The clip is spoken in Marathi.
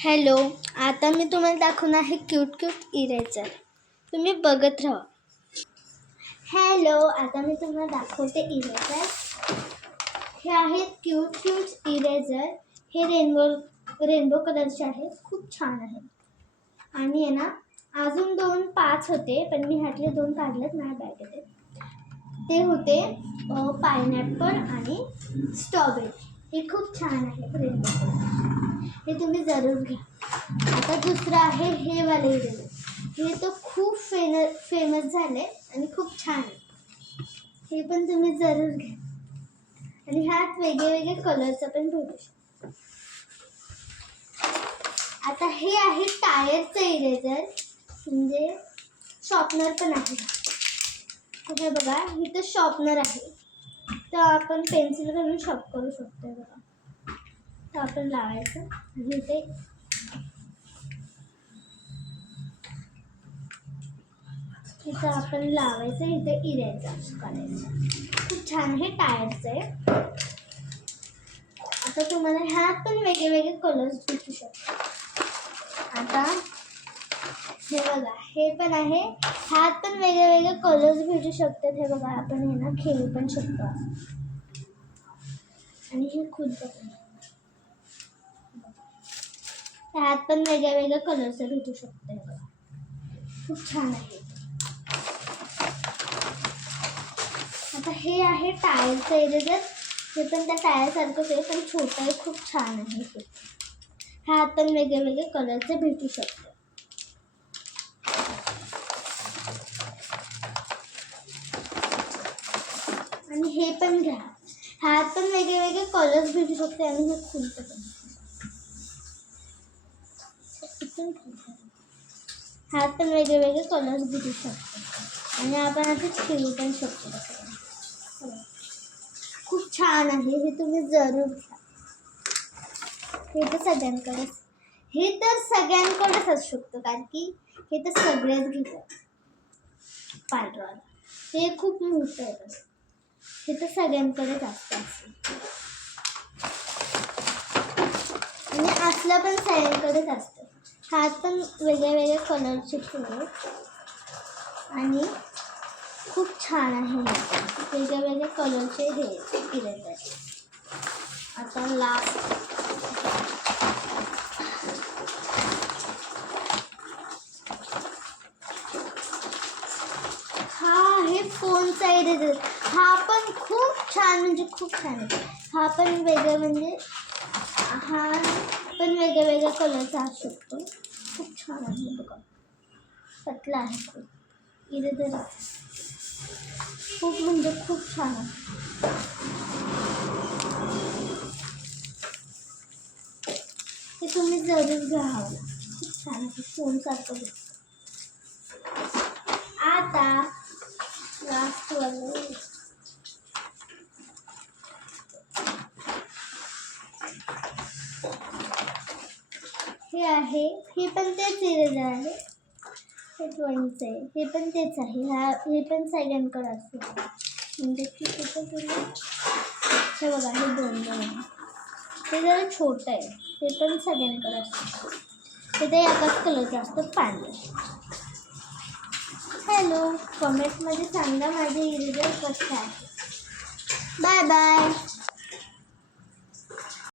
हॅलो, आता मी तुम्हाला दाखवणार आहे क्यूट इरेजर. तुम्ही बघत राहा. हॅलो, आता मी तुम्हाला दाखवते इरेजर. हे आहेत क्यूट इरेजर. हे रेनबो कलरचे आहेत. खूप छान आहे. आणि आहे ना, अजून 5 होते, पण मी ह्यातले 2 काढलेत माझ्या बॅगेत. ते होते पायनॅपल आणि स्ट्रॉबेरी. हे खूप छान आहे रेनबो कलर. हे तुम्ही जरूर घ्या. आता दुसरं आहे हे वाले इरेजर. हे तर खूप फेमस झाले आणि खूप छान आहे. हे पण तुम्ही जरूर घ्या. आणि ह्यात वेगळे कलरचं पण भेटू शकतो. आता हे आहे टायरचं इरेजर, म्हणजे शॉर्पनर पण आहे. हे बघा, इथं शॉर्पनर आहे, तर आपण पेन्सिल घालून शॉर्प करू शकतो. बघा, तर आपण लावायचं आणि इथं आपण लावायचं, इथे इरेजर करायचं. खूप छान हे टायरचं आहे. आता तुम्हाला ह्यात पण वेगळे कलर्स भेटू शकतात. आता हे बघा, हे पण आहे. ह्यात पण वेगळे कलर्स भेटू शकतात. हे बघा, आपण हे ना खेळू पण शकतो. आणि हे खुद ह्यात पण वेगळे कलर्स भेटू शकते. बघा, खूप छान आहे. आता हे आहे टायरचं इरेजर. हे पण त्या टायरसारखंच आहे, पण छोटं आहे. खूप छान आहे. ह्यात पण वेगळे कलरचे भेटू शकते. आणि हे पण घ्या. ह्यात पण वेगळे कलर्स भेटू शकते. आणि हे खुलतं पण. ह्यात पण वेगळे कलर्स भेटू शकते. आणि आपण आता खेळू पण शकतो. खूप छान आहे. हे तुम्ही जरूर घ्या. हे तर सगळ्यांकडेच असू शकतं, कारण की हे तर सगळेच घेतात. पांढरं हे खूप मोठं आहे. हे तर सगळ्यांकडेच असतं. आणि असलं पण सगळ्यांकडेच असतं. ह्यात पण वेगळे कलरचे फुलं आणि खूप छान आहे. वेगळे कलरचे हे इरेजर. आता लास्ट हा आहे फोनचा इरेजर. हा पण खूप छान, म्हणजे खूप छान आहे. हा पण हा पण वेगळ्या कलरचा असू शकतो. खूप छान आहे. बघा, पतला आहे खूप. इरेजर खूप, म्हणजे खूप छान आहे. हे तुम्ही जरूर घ्या. खूप छान आहे. फोनसारखं दिसतं. आता लास्ट वाले हे आहे. हे पण तेच इरेजर आहे. हे ड्रॉइंगचं आहे. हे पण तेच आहे. हे पण सगळ्यांकडे असतं. म्हणजे की हे बघा, हे 2 आहे. हे जरा छोटं आहे. हे पण सगळ्यांकडे असतं. ते एकाच कलरचं असतं, पांढरं. हॅलो, कमेंटमध्ये सांगा माझे इरेजर कसे आहे. Bye bye.